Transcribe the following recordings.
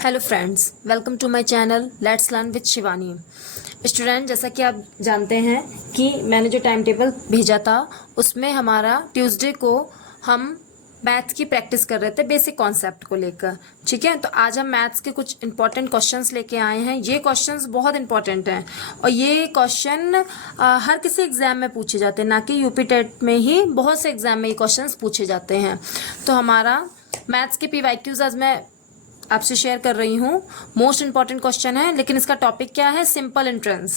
Hello friends, welcome to my channel let's learn with Shivani. Student, जैसा कि आप जानते हैं कि मैंने जो टाइम टेबल भेजा था उसमें हमारा ट्यूसडे को हम मैथ्स की प्रैक्टिस कर रहे थे, बेसिक कॉन्सेप्ट को लेकर। ठीक है, तो आज हम मैथ्स के कुछ इंपॉर्टेंट क्वेश्चंस लेके आए हैं। ये क्वेश्चंस बहुत इंपॉर्टेंट हैं और ये क्वेश्चन हर किसी एग्जाम में पूछे जाते हैं, ना कि यूपी टेट में ही बहुत से एग्जाम में ये क्वेश्चंस पूछे जाते हैं। तो हमारा मैथ्स के PYQs आज मैं आपसे शेयर कर रही हूँ। मोस्ट इंपॉर्टेंट क्वेश्चन है, लेकिन इसका टॉपिक क्या है? सिंपल इंट्रेंस,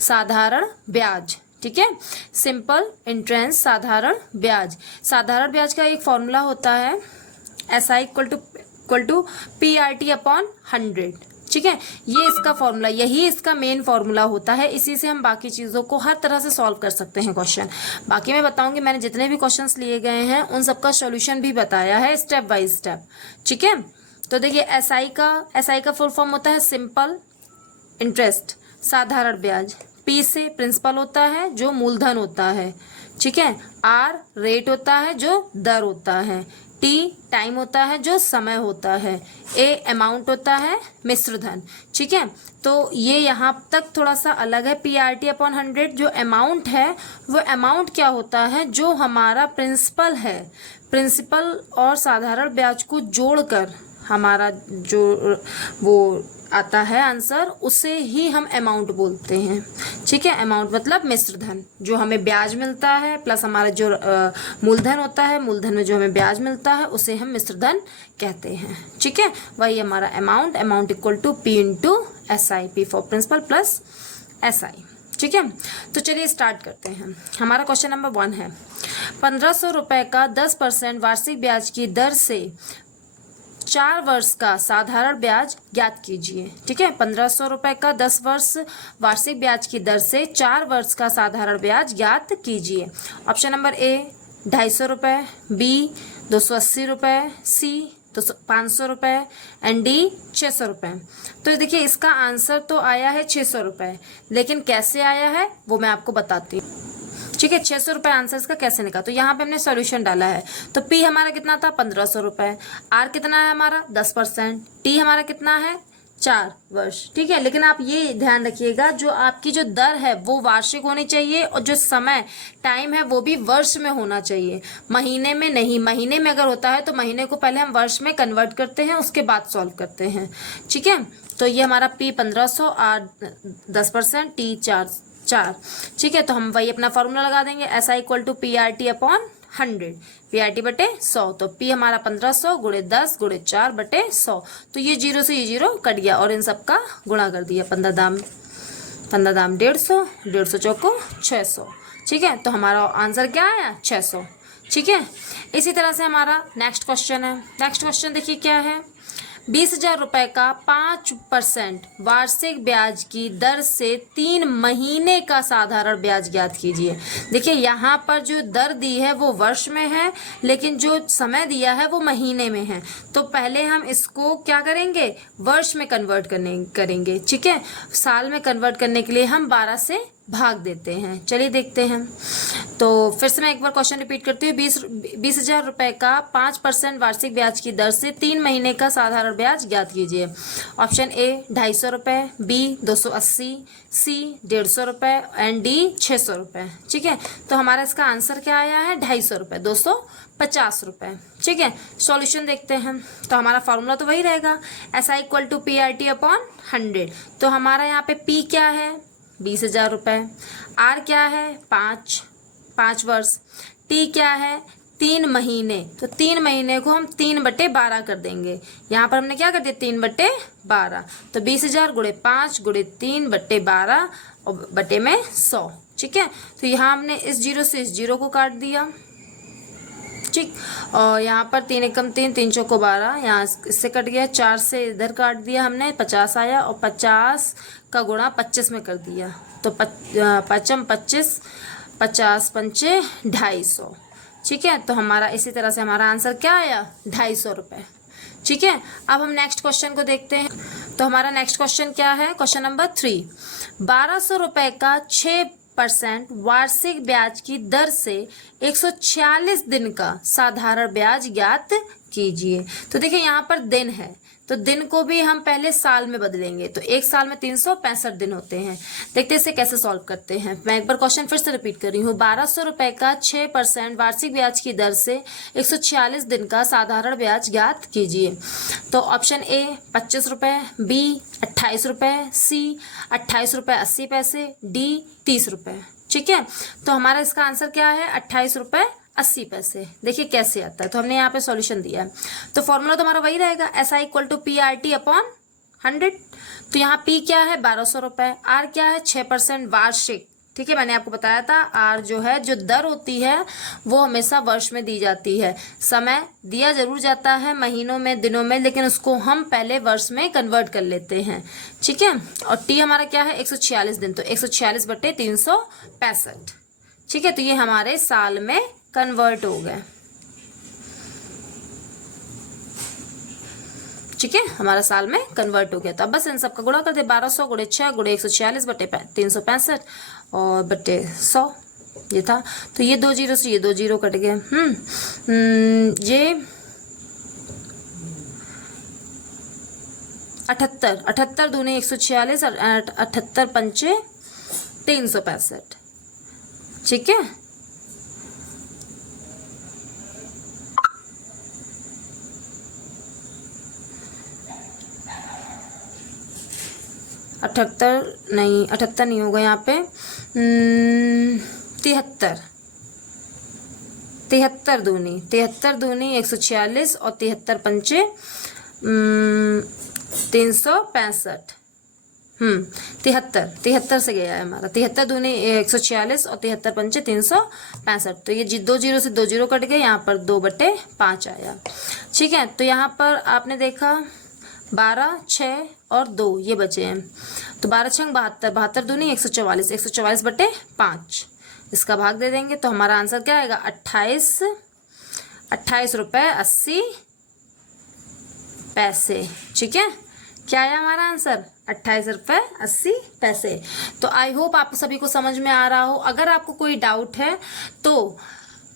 साधारण ब्याज। ठीक है, सिंपल इंट्रेंस, साधारण ब्याज। साधारण ब्याज का एक फॉर्मूला होता है SI equal to PRT upon 100। ठीक है, ये इसका फॉर्मूला, यही इसका मेन फॉर्मूला होता है। इसी से हम बाकी चीज़ों को हर तरह से सॉल्व कर सकते हैं क्वेश्चन। बाकी मैं बताऊंगी, मैंने जितने भी क्वेश्चंस लिए गए हैं उन सबका सॉल्यूशन भी बताया है स्टेप बाय स्टेप। ठीक है, तो देखिए SI का फुल फॉर्म होता है सिंपल इंटरेस्ट, साधारण ब्याज। P से प्रिंसिपल होता है जो मूलधन होता है। ठीक है, R रेट होता है जो दर होता है। T टाइम होता है जो समय होता है। A अमाउंट होता है मिश्र धन। ठीक है, तो ये यहाँ तक थोड़ा सा अलग है। PRT अपॉन 100 जो अमाउंट है, वो अमाउंट क्या होता है? जो हमारा प्रिंसिपल है, प्रिंसिपल और साधारण ब्याज को जोड़कर हमारा जो वो आता है आंसर, उसे ही हम अमाउंट बोलते हैं। ठीक है, अमाउंट मतलब मिश्र धन, जो हमें ब्याज मिलता है प्लस हमारा जो मूलधन होता है, मूलधन में जो हमें ब्याज मिलता है उसे हम मिश्र धन कहते हैं। ठीक है, वही हमारा amount. Amount equal to P into SI, P for principal plus SI। ठीक है, तो चलिए स्टार्ट करते हैं। हमारा क्वेश्चन नंबर 1 है, 1500 रुपए का 10% वार्षिक ब्याज की दर से 4 वर्ष का साधारण ब्याज ज्ञात कीजिए। ठीक है, 1500 रुपए का 10 वर्ष वार्षिक ब्याज की दर से 4 वर्ष का साधारण ब्याज ज्ञात कीजिए। ऑप्शन नंबर A 250 रुपए, B 280 रुपए, C 500 रुपए एंड D 600 रुपए। तो देखिए इसका आंसर तो आया है 600 रुपए, लेकिन कैसे आया है वो मैं आपको बताती हूँ। ठीक है, 600 रुपए आंसर इसका कैसे निकला? तो यहाँ पे हमने सॉल्यूशन डाला है। तो P हमारा कितना था? 1500 रुपए। R कितना है हमारा? 10%। T हमारा कितना है? 4 वर्ष। ठीक है, लेकिन आप ये ध्यान रखिएगा, जो आपकी जो दर है वो वार्षिक होनी चाहिए और जो समय टाइम है वो भी वर्ष में होना चाहिए, महीने में नहीं। महीने में अगर होता है तो महीने को पहले हम वर्ष में कन्वर्ट करते हैं, उसके बाद सॉल्व करते हैं। ठीक है, तो ये हमारा P 1500, R 10%, T 4। ठीक है, तो हम वही अपना फॉर्मूला लगा देंगे, SI equal to PRT upon 100, PRT बटे 100। तो P हमारा 1500 गुणे 10 गुणे 4 बटे 100। तो ये 0 से ये 0 कट गया और इन सबका गुणा कर दिया। 15 दाम 150, 150 चौको 600। ठीक है, तो हमारा आंसर क्या आया? 600। ठीक है, इसी तरह से हमारा नेक्स्ट क्वेश्चन है। नेक्स्ट क्वेश्चन देखिए क्या है, 20,000 रुपए का 5% वार्षिक ब्याज की दर से 3 महीने का साधारण ब्याज ज्ञात कीजिए। देखिए यहाँ पर जो दर दी है वो वर्ष में है, लेकिन जो समय दिया है वो महीने में है। तो पहले हम इसको क्या करेंगे? वर्ष में कन्वर्ट करेंगे। ठीक है, साल में कन्वर्ट करने के लिए हम 12 से भाग देते हैं। चलिए देखते हैं। तो फिर से मैं एक बार क्वेश्चन रिपीट करती हूँ। 20,000 रुपए का 5% वार्षिक ब्याज की दर से 3 महीने का साधारण ब्याज ज्ञात कीजिए। ऑप्शन A 250 रुपए, B 280, C 150 रुपए एंड D 600 रुपए। ठीक है, तो हमारा इसका आंसर क्या आया है? 250 रुपए, 250 रुपए। ठीक है, सॉल्यूशन देखते हैं। तो हमारा फॉर्मूला तो वही रहेगा, SI equal to PRT upon 100। तो हमारा यहाँ पे P क्या है? 20,000 रुपए। R क्या है? 5 वर्ष। T क्या है? 3 महीने। तो 3 महीने को हम 3/12 कर देंगे। यहाँ पर हमने क्या कर दिया? 3/12। तो 20,000 गुणे 5 गुणे 3/12 और बटे में 100। ठीक है, तो यहाँ हमने इस 0 से इस 0 को काट दिया। ठीक, और यहाँ पर 3 एकम 3, 3 चौको 12, यहाँ इससे कट गया। 4 से इधर काट दिया हमने, 50 आया और 50 का गुणा 25 में कर दिया। तो 5 25, 50 पंचे 250। ठीक है, तो हमारा इसी तरह से हमारा आंसर क्या आया? 250 रुपये। ठीक है, अब हम नेक्स्ट क्वेश्चन को देखते हैं। तो हमारा नेक्स्ट क्वेश्चन क्या है? क्वेश्चन नंबर 3, 1200 रुपये का 6% वार्षिक ब्याज की दर से 146 दिन का साधारण ब्याज ज्ञात कीजिए। तो देखिए यहाँ पर दिन है, तो दिन को भी हम पहले साल में बदलेंगे, तो एक साल में 365 दिन होते हैं। देखते हैं इसे कैसे सॉल्व करते हैं। मैं एक बार क्वेश्चन फिर से रिपीट कर रही हूँ। 1200 रुपए का 6% वार्षिक ब्याज की दर से 146 दिन का साधारण ब्याज ज्ञात कीजिए। तो ऑप्शन ए 25 रुपए, बी 28 रुपए, सी 28 रुपए 80 पैसे, डी 30 रुपए। ठीक है, तो हमारा इसका आंसर क्या है? 28 रुपए 80 पैसे। देखिए कैसे आता है, तो हमने यहाँ पे सॉल्यूशन दिया है। तो फॉर्मूला तो हमारा वही रहेगा, SI equal to PRT upon 100। तो यहाँ P क्या है? 1200 रुपए। R क्या है? 6% वार्षिक। ठीक है, मैंने आपको बताया था R जो है, जो दर होती है वो हमेशा वर्ष में दी जाती है। समय दिया जरूर जाता है महीनों में, दिनों में, लेकिन उसको हम पहले वर्ष में कन्वर्ट कर लेते हैं। ठीक है, और T हमारा क्या है? 146 दिन, तो 146 बटे 365। ठीक है, तो ये हमारे साल में कन्वर्ट हो गए। ठीक है, हमारा साल में कन्वर्ट हो गया। तो अब बस इन सबका गुणा कर दे, 1200 गुणे 6 गुणे 146 बटे 365 और बटे 100 ये था। तो ये 2 जीरो से ये 2 जीरो कट गए। ये 78 दूनी 146 और 78 पंचे 365। ठीक है, अठहत्तर नहीं होगा यहाँ पे, 73 दूनी 146 और 73 पंचे 365। 73 से गया है हमारा। 73 दूनी 146 और 73 पंचे 365। तो ये 2 जीरो से 2 जीरो कट गए, यहाँ पर 2 बटे 5 आया। ठीक है, तो यहाँ पर आपने देखा 12, 6 और 2 ये बचे हैं। तो 12 6 72, 72 दूनी 144, 144 बटे 5 इसका भाग दे देंगे। तो हमारा आंसर क्या आएगा? 28 रुपए 80 पैसे। ठीक है, क्या है हमारा आंसर? 28 रुपए 80 पैसे। तो आई होप आप सभी को समझ में आ रहा हो। अगर आपको कोई डाउट है तो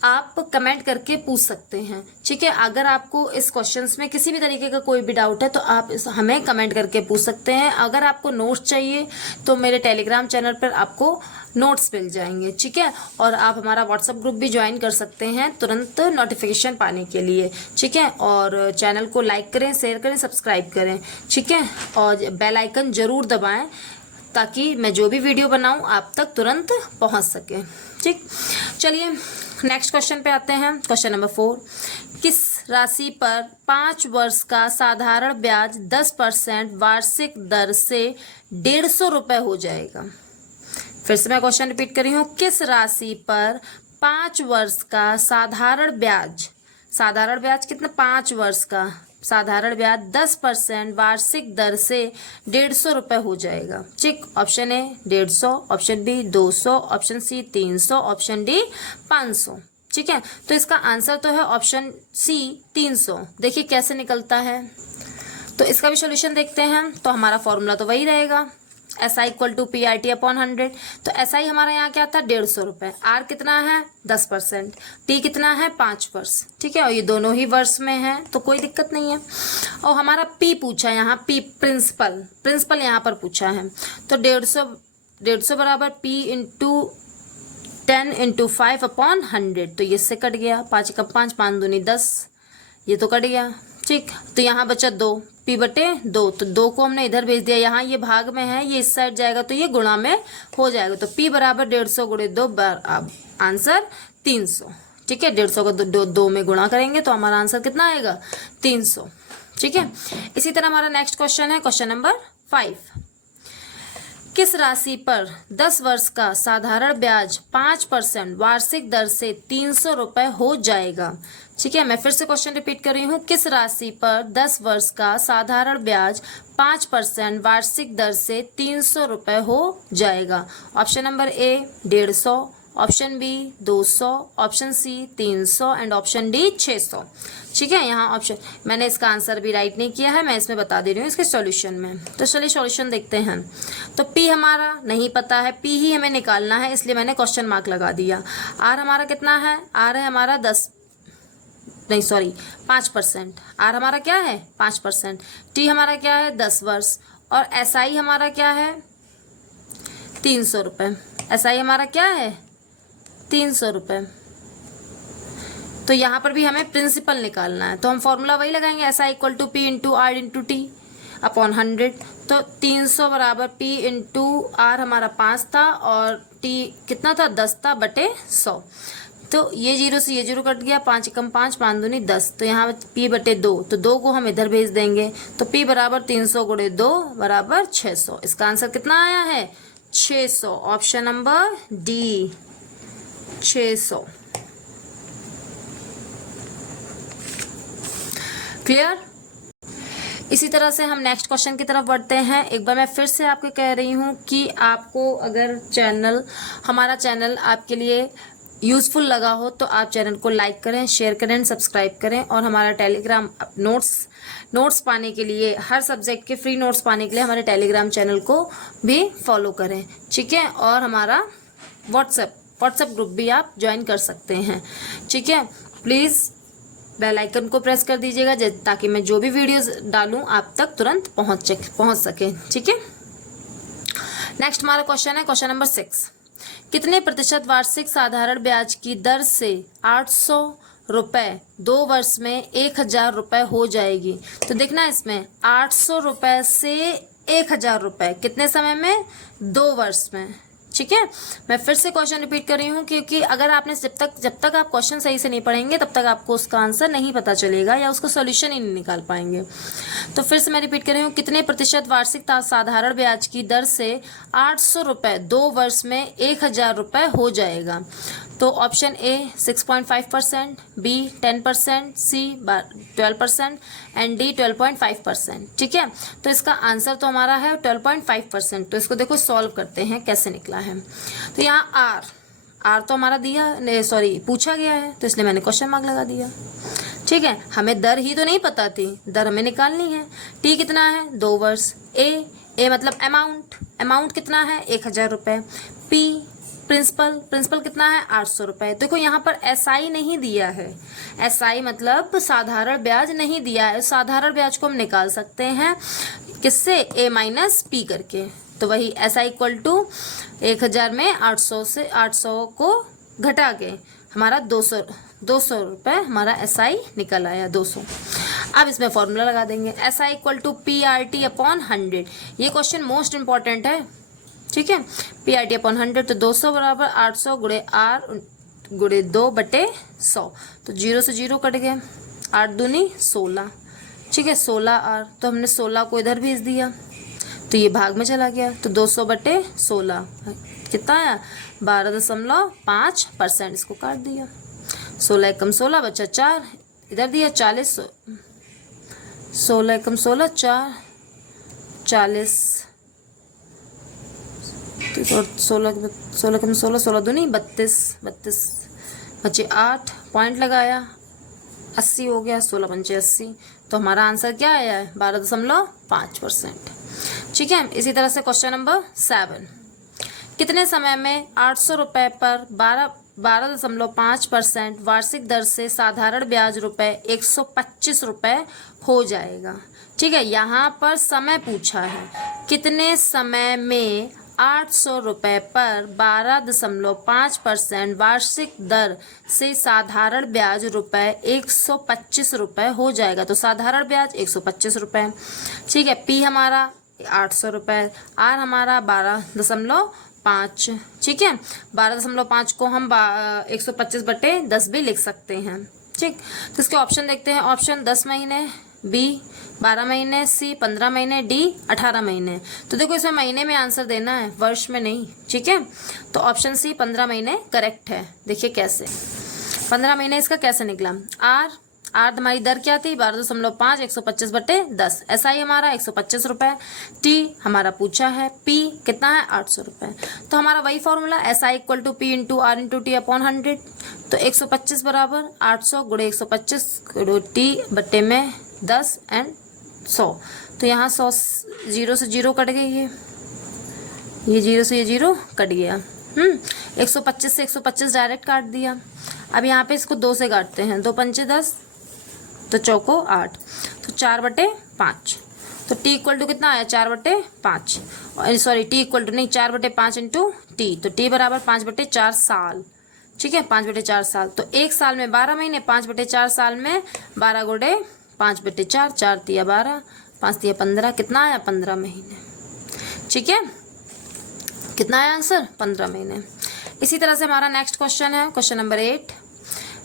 आप कमेंट करके पूछ सकते हैं। ठीक है, अगर आपको इस क्वेश्चंस में किसी भी तरीके का कोई भी डाउट है तो आप हमें कमेंट करके पूछ सकते हैं। अगर आपको नोट्स चाहिए तो मेरे टेलीग्राम चैनल पर आपको नोट्स मिल जाएंगे। ठीक है, और आप हमारा व्हाट्सएप ग्रुप भी ज्वाइन कर सकते हैं तुरंत नोटिफिकेशन पाने के लिए। ठीक है, और चैनल को लाइक करें, शेयर करें, सब्सक्राइब करें। ठीक है, और बेल आइकन जरूर दबाएं ताकि मैं जो भी वीडियो बनाऊं आप तक तुरंत पहुंच सके। ठीक, चलिए नेक्स्ट क्वेश्चन पे आते हैं। क्वेश्चन नंबर 4, किस राशि पर 5 वर्ष का साधारण ब्याज 10% वार्षिक दर से 150 रुपए हो जाएगा? फिर से मैं क्वेश्चन रिपीट कर रही हूँ। किस राशि पर 5 वर्ष का साधारण ब्याज कितना? 5 वर्ष का साधारण ब्याज 10% वार्षिक दर से 150 रुपए हो जाएगा? ठीक, option A 150, option B 200, option C 300, option D 500। ठीक है, तो इसका आंसर तो है ऑप्शन सी 300। देखिए कैसे निकलता है, तो इसका भी सोल्यूशन देखते हैं। तो हमारा फॉर्मूला तो वही रहेगा, SI equal to PRT upon 100। तो SI हमारा यहाँ क्या था? 150 रुपए। R कितना है? 10%। T कितना है? 5 वर्ष। ठीक है, और ये दोनों ही वर्ष में है तो कोई दिक्कत नहीं है। और हमारा P पूछा, यहाँ P प्रिंसिपल यहाँ पर पूछा है। तो 150 बराबर P इंटू 10 इंटू 5 अपॉन 100। तो ये इससे कट गया, 5 का 5, 5 दूनी 10, ये तो कट गया। ठीक, तो यहाँ बचा 2, P बटे 2। तो 2 को हमने इधर भेज दिया, यहाँ ये भाग में है, ये इस साइड जाएगा तो ये गुणा में हो जाएगा। तो P बराबर 150 गुणे 2 आंसर 300। ठीक है, 150 को 2 में गुणा करेंगे तो हमारा आंसर कितना आएगा? 300। ठीक है, इसी तरह हमारा नेक्स्ट क्वेश्चन है क्वेश्चन नंबर 5। किस राशि पर 10 वर्ष का साधारण ब्याज 5% वार्षिक दर से 300 रुपए हो जाएगा? ठीक है, मैं फिर से क्वेश्चन रिपीट कर रही हूँ। किस राशि पर 10 वर्ष का साधारण ब्याज 5% वार्षिक दर से 300 रुपए हो जाएगा? Option number A 150, option B 200, option C 300 and option D 600। ठीक है, यहाँ ऑप्शन मैंने इसका आंसर भी राइट नहीं किया है, मैं इसमें बता दे रही हूँ इसके सॉल्यूशन में। तो चलिए सॉल्यूशन देखते हैं। तो P हमारा नहीं पता है, P ही हमें निकालना है, इसलिए मैंने क्वेश्चन मार्क लगा दिया। R हमारा कितना है? R है हमारा 10, नहीं सॉरी 5%। आर हमारा क्या है 5%। टी हमारा क्या है 10 वर्ष। और एस आई हमारा क्या है 300 रुपये। एस आई हमारा क्या है 300 रुपये। तो यहाँ पर भी हमें प्रिंसिपल निकालना है, तो हम फॉर्मूला वही लगाएंगे, S I equal to P into R into T upon 100। तो 300 बराबर पी इंटू आर हमारा 5 था और टी कितना था 10 था बटे 100। तो ये 0 से ये 0 कट गया, 5 एकम 5, 5 दूनी 10। तो यहाँ p बटे 2, तो 2 को हम इधर भेज देंगे। तो p बराबर 300 गुणे 2 बराबर 600। इसका आंसर कितना आया है 600। Option number D 600। क्लियर। इसी तरह से हम नेक्स्ट क्वेश्चन की तरफ बढ़ते हैं। एक बार मैं फिर से आपको कह रही हूँ कि आपको अगर हमारा चैनल आपके लिए यूज़फुल लगा हो तो आप चैनल को लाइक करें, शेयर करें, सब्सक्राइब करें। और हमारा टेलीग्राम नोट्स पाने के लिए, हर सब्जेक्ट के फ्री नोट्स पाने के लिए हमारे टेलीग्राम चैनल को भी फॉलो करें, ठीक है। और हमारा व्हाट्सएप ग्रुप भी आप ज्वाइन कर सकते हैं, ठीक है। प्लीज़ बेल आइकन को प्रेस कर दीजिएगा ताकि मैं जो भी वीडियोस डालूं आप तक तुरंत पहुंच सके, ठीक है। नेक्स्ट हमारा क्वेश्चन है क्वेश्चन नंबर 6। कितने प्रतिशत वार्षिक साधारण ब्याज की दर से 800 रुपये 2 वर्ष में 1000 रुपये हो जाएगी। तो देखना इसमें 800 रुपये से 1000 रुपये कितने समय में 2 वर्ष में, ठीक है। मैं फिर से क्वेश्चन रिपीट कर रही हूँ क्योंकि अगर आपने जब तक आप क्वेश्चन सही से नहीं पढ़ेंगे तब तक आपको उसका आंसर नहीं पता चलेगा या उसका सॉल्यूशन ही नहीं निकाल पाएंगे। तो फिर से मैं रिपीट कर रही हूँ, कितने प्रतिशत वार्षिक साधारण ब्याज की दर से 800 रुपये 2 वर्ष में 1000 रुपये हो जाएगा। तो option A 6.5%, B 10%, C 12% and D 12.5%, ठीक है। तो इसका आंसर तो हमारा है 12.5%। तो इसको देखो सॉल्व करते हैं कैसे निकला है। तो यहाँ आर तो हमारा पूछा गया है, तो इसलिए मैंने क्वेश्चन मार्क लगा दिया, ठीक है। हमें दर ही तो नहीं पता थी, दर हमें निकालनी है। टी कितना है 2 वर्ष। ए मतलब अमाउंट कितना है 1000 रुपये। पी प्रिंसिपल कितना है 800 रुपये। देखो यहाँ पर एसआई नहीं दिया है, एसआई मतलब साधारण ब्याज नहीं दिया है। साधारण ब्याज को हम निकाल सकते हैं किससे, ए माइनस पी करके। तो वही एसआई इक्वल टू 1000 में 800 को घटा के हमारा 200 रुपये हमारा एसआई निकल आया 200। अब इसमें फॉर्मूला लगा देंगे, SI equal to P R T upon 100। ये क्वेश्चन मोस्ट इंपॉर्टेंट है, ठीक है। पी आर टी अपॉन 100, तो 200 बराबर 800 गुणे आर गुणे 2 बटे 100। तो 0 से 0 कट गया, 8 दूनी 16, ठीक है। 16 आर, तो हमने 16 को इधर भेज दिया तो ये भाग में चला गया। तो 200 बटे 16 कितना आया 12.5%। इसको काट दिया, 16 एकम 16 बचा 4, इधर दिया 40, 16 एकम 16 4, 40 और 16 कम 16 दूनी 32 बचे 8, पॉइंट लगाया 80 हो गया, 16 पंचे 80। तो हमारा आंसर क्या आया है 12.5%, ठीक है। इसी तरह से क्वेश्चन नंबर 7। कितने समय में 800 रुपये पर 12.5% वार्षिक दर से साधारण ब्याज रुपये 125 रुपये हो जाएगा, ठीक है। यहाँ पर समय पूछा है, कितने समय में 800 रुपये पर 12.5% वार्षिक दर से साधारण ब्याज रुपये 125 रुपये हो जाएगा। तो साधारण ब्याज 125 रुपये, ठीक है। पी हमारा 800 रुपये, आर हमारा 12.5, ठीक है। 12.5 को हम 125 बटे 10 भी लिख सकते हैं, ठीक। तो इसके ऑप्शन देखते हैं। ऑप्शन 10 महीने, बी 12 महीने, सी 15 महीने, डी 18 महीने। तो देखो इसमें महीने में आंसर देना है, वर्ष में नहीं, ठीक है। तो ऑप्शन सी 15 महीने करेक्ट है। देखिए कैसे 15 महीने इसका कैसे निकला। आर हमारी दर क्या थी 12.5, 125 बटे 10। एसआई हमारा 125 रुपये। टी हमारा पूछा है, पी कितना है 800 रुपये। तो हमारा वही formula SI equal to P into R into T upon 100। तो 125 बराबर 800 गुणे 125 टी बट्टे में 10 एंड 100। तो यहाँ 100 0 से 0 कट गई, ये 0 से ये 0 कट गया। 125 से 125 डायरेक्ट काट दिया। अब यहाँ पे इसको 2 से काटते हैं, 2 पंचे 10, तो चौको 8, तो 4/5। तो t इक्वल टू कितना आया 4/5, सॉरी t इक्वल टू नहीं 4/5 इंटू टी, तो t बराबर 5/4 साल। ठीक है, 5/4 साल। तो एक साल में 12 महीने, 5/4 साल में 12 गुणे 5/4, 4 तिया 12, 5 तिया 15, कितना आया 15 महीने। ठीक है, कितना आया आंसर 15 महीने। इसी तरह से हमारा नेक्स्ट क्वेश्चन है, क्वेश्चन नंबर 8।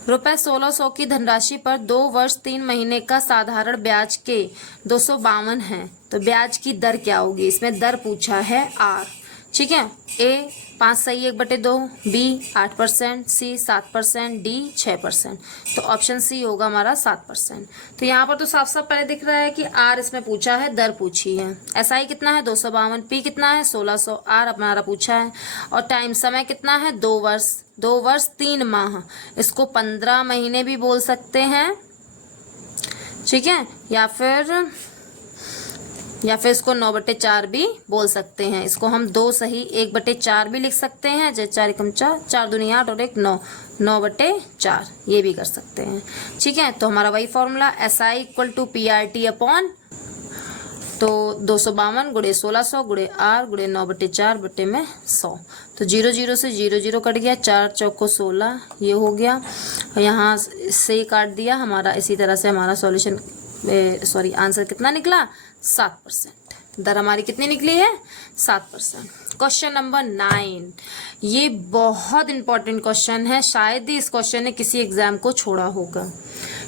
रुपए 1600 की धनराशि पर 2 वर्ष 3 महीने का साधारण ब्याज के 252 है, तो ब्याज की दर क्या होगी। इसमें दर पूछा है आर। ठीक है, ए 5 सही 1/2, बी 8%, सी 7%, डी 6%। तो ऑप्शन सी होगा हमारा 7%। तो यहाँ पर तो साफ साफ पहले दिख रहा है कि आर इसमें पूछा है, दर पूछी है। एसआई कितना है 252, पी कितना है 1600, आर हमारा पूछा है, और टाइम समय कितना है 2 वर्ष, 2 वर्ष 3 माह। इसको 15 महीने भी बोल सकते हैं। ठीक है, या फिर इसको 9/4 भी बोल सकते हैं। इसको हम 2 सही 1/4 भी लिख सकते हैं, जैसे 4 एकम 4, 4 दूनी 8 और 1 9, 9/4 ये भी कर सकते हैं। ठीक है, तो हमारा वही formula SI equal to PRT upon, तो 252 गुणे 1600 गुणे R गुणे 9/4 बटे में 100। तो 0 0 से 0 0 कट गया, 4 चौको 16 ये हो गया, और यहाँ से काट दिया हमारा। इसी तरह से हमारा सॉल्यूशन सॉरी आंसर कितना निकला 7%। दर हमारी कितनी निकली है 7%। क्वेश्चन नंबर 9, ये बहुत इंपॉर्टेंट क्वेश्चन है, शायद ही इस क्वेश्चन ने किसी एग्जाम को छोड़ा होगा।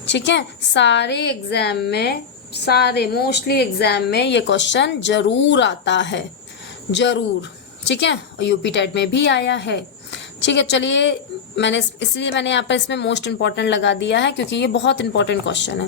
ठीक है, सारे एग्जाम में, सारे मोस्टली एग्जाम में ये क्वेश्चन जरूर आता है, जरूर। ठीक है, और यूपी टेट में भी आया है। ठीक है, चलिए इसलिए मैंने यहाँ पर इसमें मोस्ट इंपॉर्टेंट लगा दिया है, क्योंकि ये बहुत इंपॉर्टेंट क्वेश्चन है।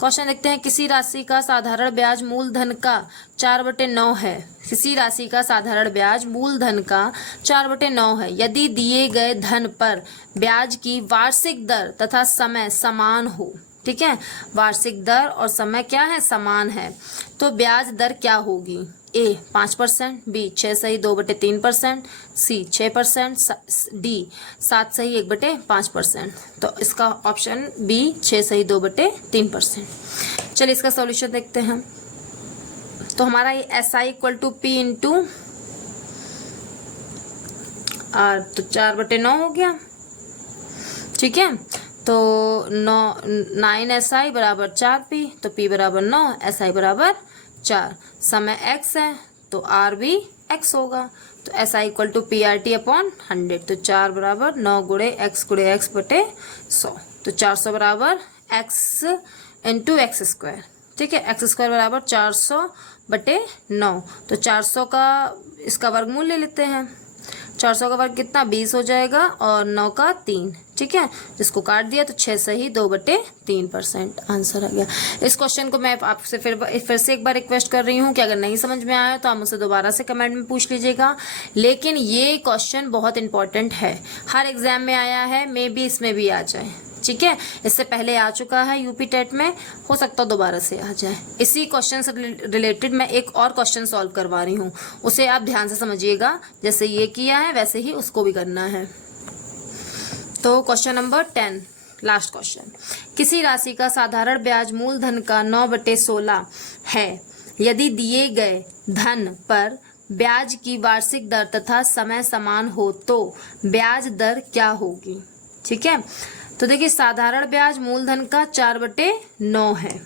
क्वेश्चन देखते हैं, किसी राशि का साधारण ब्याज मूलधन का 4/9 है। किसी राशि का साधारण ब्याज मूलधन का 4/9 है, यदि दिए गए धन पर ब्याज की वार्षिक दर तथा समय समान हो। ठीक है, वार्षिक दर और समय क्या है समान है, तो ब्याज दर क्या होगी। ए 5%, बी 6 सही 2/3%, सी 6%, डी 7 सही 1/5%। तो इसका ऑप्शन बी 6 सही 2/3%। चलिए इसका सॉल्यूशन देखते हैं। तो हमारा ये SI equal to P into R, तो 4/9 हो गया। ठीक है, तो 9 SI बराबर 4P, तो P बराबर 9, SI बराबर 4। समय x है तो R भी x होगा, तो SI equal to PRT upon 100। तो 4 बराबर 9 गुणे x बटे 100, तो 400 बराबर x इंटू x²। ठीक है, x² बराबर 400/9। तो 400 का इसका वर्गमूल ले लेते हैं। 400 का वर्ग कितना 20 हो जाएगा, और 9 का 3। ठीक है, जिसको काट दिया तो 6 सही 2/3% आंसर आ गया। इस क्वेश्चन को मैं आपसे फिर से एक बार रिक्वेस्ट कर रही हूँ कि अगर नहीं समझ में आया तो आप मुझसे दोबारा से कमेंट में पूछ लीजिएगा। लेकिन ये क्वेश्चन बहुत इंपॉर्टेंट है, हर एग्जाम में आया है, मे बी इसमें भी आ जाए। ठीक है, इससे पहले आ चुका है यूपी टेट में, हो सकता है दोबारा से आ जाए। इसी क्वेश्चन से रिलेटेड मैं एक और क्वेश्चन सॉल्व करवा रही हूँ, उसे आप ध्यान से समझिएगा। जैसे ये किया है वैसे ही उसको भी करना है। तो क्वेश्चन नंबर 10, लास्ट क्वेश्चन। किसी राशि का साधारण ब्याज मूलधन का 9/16 है, यदि दिए गए धन पर ब्याज की वार्षिक दर तथा समय समान हो तो ब्याज दर क्या होगी। ठीक है, तो देखिए साधारण ब्याज मूलधन का 4/9 है,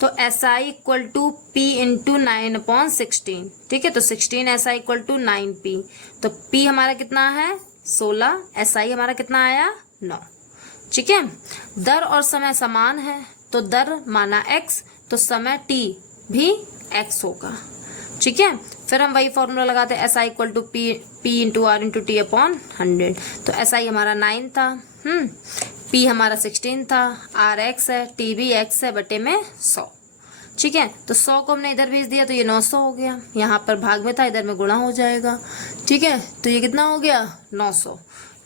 तो SI equal to P into 9/16। ठीक है, तो 16 SI इक्वल टू 9P, तो P हमारा कितना है 16, SI हमारा कितना आया 9। ठीक है, दर और समय समान है, तो दर माना x, तो समय t भी x होगा। ठीक है, फिर हम वही फॉर्मूला लगाते हैं, SI equal to P into R into T upon 100। तो SI हमारा 9 था, P हमारा 16 था, R x है, T भी x है, बटे में 100। ठीक है, तो 100 को हमने इधर भेज दिया तो ये 900 हो गया। यहाँ पर भाग में था, इधर में गुणा हो जाएगा। ठीक है, तो ये कितना हो गया 900।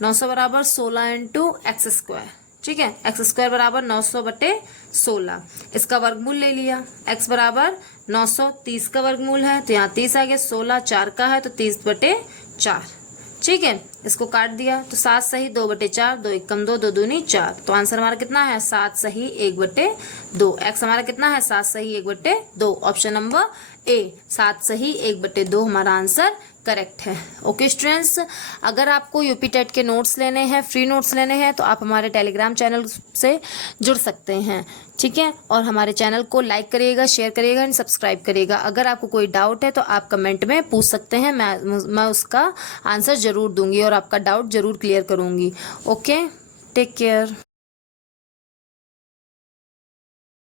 900 बराबर 16 इंटू x²। ठीक है, x² बराबर 900/16। इसका वर्गमूल ले लिया, x बराबर 900, 30 का वर्गमूल है तो यहाँ 30 आ गया, 16 4 का है तो 30/4। ठीक है, इसको काट दिया तो 7 सही 2/4, 2 एकम 2, 2 दूनी 4। तो आंसर हमारा कितना है 7 सही 1/2। एक्स हमारा कितना है 7 सही 1/2। ऑप्शन नंबर ए 7 सही 1/2 हमारा आंसर करेक्ट है। ओके स्टूडेंट्स, अगर आपको यूपी टेट के नोट्स लेने हैं, फ्री नोट्स लेने हैं, तो आप हमारे टेलीग्राम चैनल से जुड़ सकते हैं, ठीक है। और हमारे चैनल को लाइक करिएगा, शेयर करिएगा एंड सब्सक्राइब करिएगा। अगर आपको कोई डाउट है तो आप कमेंट में पूछ सकते हैं, मैं उसका आंसर ज़रूर दूंगी और आपका डाउट ज़रूर क्लियर करूंगी। Okay, take care.